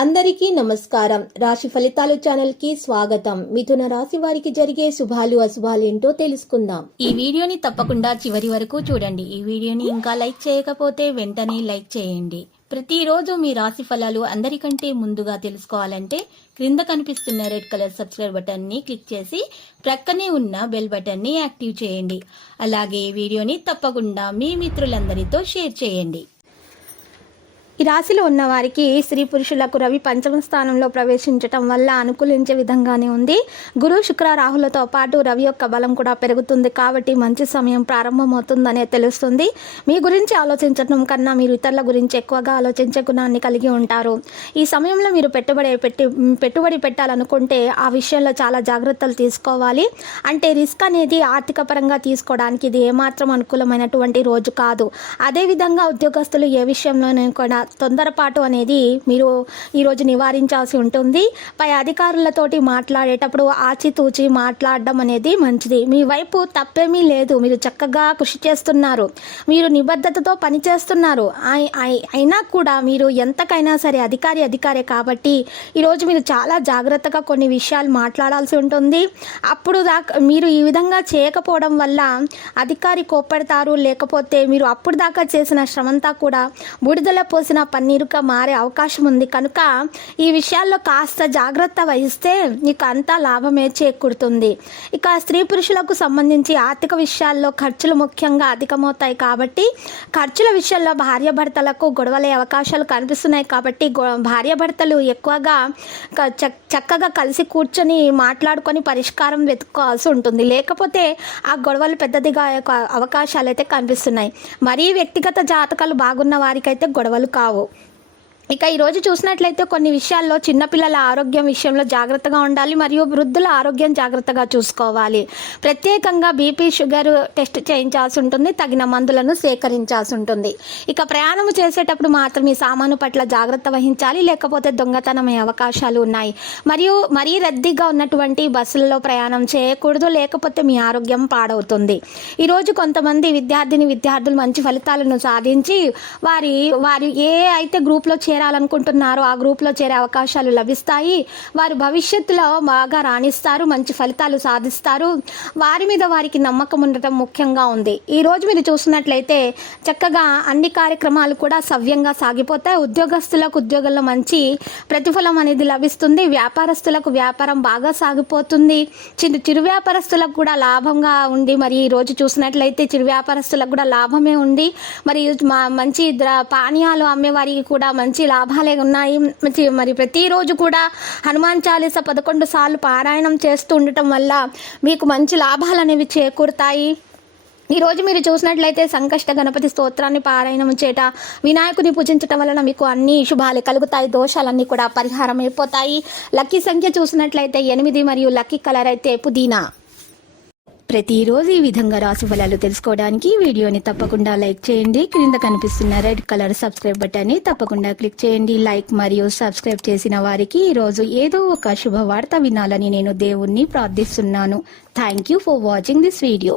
అందరికీ నమస్కారం. రాశి ఫలితాలు ఛానల్ కి స్వాగతం. మిథున రాశి వారికి జరిగే శుభాలు అశుభాలు ఏంటో తెలుసుకుందాం. ఈ వీడియోని తప్పకుండా చివరి వరకు చూడండి. ఈ వీడియోని ఇంకా లైక్ చేయకపోతే వెంటనే లైక్ చేయండి. ప్రతిరోజు మీ రాశి ఫలాలు అందరికంటే ముందుగా తెలుసుకోవాలంటే క్రింద కనిపిస్తున్న రెడ్ కలర్ సబ్స్క్రైబ్ బటన్ ని క్లిక్ చేసి ప్రక్కనే ఉన్న బెల్ బటన్ ని యాక్టివ్ చేయండి. అలాగే ఈ వీడియోని తప్పకుండా మీ మిత్రులందరితో షేర్ చేయండి. ఈ రాశిలో ఉన్న వారికి స్త్రీ పురుషులకు రవి పంచమ స్థానంలో ప్రవేశించటం వల్ల అనుకూలించే విధంగానే ఉంది. గురు శుక్ర రాహులతో పాటు రవి యొక్క బలం కూడా పెరుగుతుంది కాబట్టి మంచి సమయం ప్రారంభమవుతుందనే తెలుస్తుంది. మీ గురించి ఆలోచించడం కన్నా మీరు ఇతరుల గురించి ఎక్కువగా ఆలోచించే గుణాన్ని కలిగి ఉంటారు. ఈ సమయంలో మీరు పెట్టుబడి పెట్టాలనుకుంటే ఆ విషయంలో చాలా జాగ్రత్తలు తీసుకోవాలి. అంటే రిస్క్ అనేది ఆర్థిక పరంగా తీసుకోవడానికి ఇది ఏమాత్రం అనుకూలమైనటువంటి రోజు కాదు. అదేవిధంగా ఉద్యోగస్తులు ఏ విషయంలోనూ కూడా తొందరపాటు అనేది మీరు ఈరోజు నివారించాల్సి ఉంటుంది. పై అధికారులతోటి మాట్లాడేటప్పుడు ఆచితూచి మాట్లాడడం అనేది మంచిది. మీ వైపు తప్పేమీ లేదు, మీరు చక్కగా కృషి చేస్తున్నారు, మీరు నిబద్ధతతో పనిచేస్తున్నారు. అయినా కూడా మీరు ఎంతకైనా సరే అధికారే కాబట్టి ఈరోజు మీరు చాలా జాగ్రత్తగా కొన్ని విషయాలు మాట్లాడాల్సి ఉంటుంది. అప్పుడు మీరు ఈ విధంగా చేయకపోవడం వల్ల అధికారి కోప్పడతారు, లేకపోతే మీరు అప్పుడు దాకా చేసిన శ్రమంతా కూడా బూడిదలో పోసిన పన్నీరుగా మారే అవకాశం ఉంది. కనుక ఈ విషయాల్లో కాస్త జాగ్రత్త వహిస్తే మీకు అంతా లాభమే చేకూరుతుంది. ఇక స్త్రీ పురుషులకు సంబంధించి ఆర్థిక విషయాల్లో ఖర్చులు ముఖ్యంగా అధికమవుతాయి కాబట్టి ఖర్చుల విషయంలో భార్యాభర్తలకు గొడవలే అవకాశాలు కనిపిస్తున్నాయి. కాబట్టి భార్యాభర్తలు ఎక్కువగా చక్కగా కలిసి కూర్చొని మాట్లాడుకొని పరిష్కారం వెతుక్కోవాల్సి ఉంటుంది. లేకపోతే ఆ గొడవలు పెద్దదిగా అవకాశాలు అయితే కనిపిస్తున్నాయి. మరీ వ్యక్తిగత జాతకాలు బాగున్న వారికైతే గొడవలు కావు. ఇక ఈరోజు చూసినట్లయితే కొన్ని విషయాల్లో చిన్నపిల్లల ఆరోగ్యం విషయంలో జాగ్రత్తగా ఉండాలి, మరియు వృద్ధుల ఆరోగ్యం జాగ్రత్తగా చూసుకోవాలి. ప్రత్యేకంగా బీపీ షుగర్ టెస్ట్ చేయించాల్సి ఉంటుంది, తగిన మందులను సేకరించాల్సి ఉంటుంది. ఇక ప్రయాణం చేసేటప్పుడు మాత్రం ఈ సామాను పట్ల జాగ్రత్త వహించాలి, లేకపోతే దొంగతనమయ్యే అవకాశాలు ఉన్నాయి. మరియు మరీ రద్దీగా ఉన్నటువంటి బస్సులలో ప్రయాణం చేయకూడదు, లేకపోతే మీ ఆరోగ్యం పాడవుతుంది. ఈరోజు కొంతమంది విద్యార్థులు మంచి ఫలితాలను సాధించి వారు ఏ అయితే గ్రూప్లో చేరాలనుకుంటున్నారో ఆ గ్రూప్లో చేరే అవకాశాలు లభిస్తాయి. వారు భవిష్యత్తులో బాగా రాణిస్తారు, మంచి ఫలితాలు సాధిస్తారు. వారి మీద వారికి నమ్మకం ఉండటం ముఖ్యంగా ఉంది. ఈరోజు మీరు చూసినట్లయితే చక్కగా అన్ని కార్యక్రమాలు కూడా సవ్యంగా సాగిపోతాయి. ఉద్యోగస్తులకు ఉద్యోగంలో మంచి ప్రతిఫలం అనేది లభిస్తుంది. వ్యాపారస్తులకు వ్యాపారం బాగా సాగిపోతుంది. చిరు వ్యాపారస్తులకు కూడా లాభంగా ఉంది. మరి ఈరోజు చూసినట్లయితే చిరు వ్యాపారస్తులకు కూడా లాభమే ఉంది. మరి మంచి పానీయాలు అమ్మే వారికి కూడా మంచి లాభాలే ఉన్నాయి. మరి ప్రతిరోజు కూడా హనుమాన్ చాలీస 11 సార్లు పారాయణం చేస్తూ ఉండటం వల్ల మీకు మంచి లాభాలు అనేవి చేకూరుతాయి. ఈరోజు మీరు చూసినట్లయితే సంకష్ట గణపతి స్తోత్రాన్ని పారాయణం చేట వినాయకుని పూజించడం వలన మీకు అన్ని శుభాలు కలుగుతాయి, దోషాలన్నీ కూడా పరిహారం అయిపోతాయి. లక్కీ సంఖ్య చూసినట్లయితే 8 మరియు లక్కీ కలర్ అయితే పుదీనా. ప్రతిరోజు ఈ విధంగా రాశి ఫలాలు తెలుసుకోవడానికి వీడియోని తప్పకుండా లైక్ చేయండి. క్రింద కనిపిస్తున్న రెడ్ కలర్ సబ్స్క్రైబ్ బటన్ ని తప్పకుండా క్లిక్ చేయండి. లైక్ మరియు సబ్స్క్రైబ్ చేసిన వారికి ఈరోజు ఏదో ఒక శుభవార్త వినాలని నేను దేవుణ్ణి ప్రార్థిస్తున్నాను. Thank you for watching this video.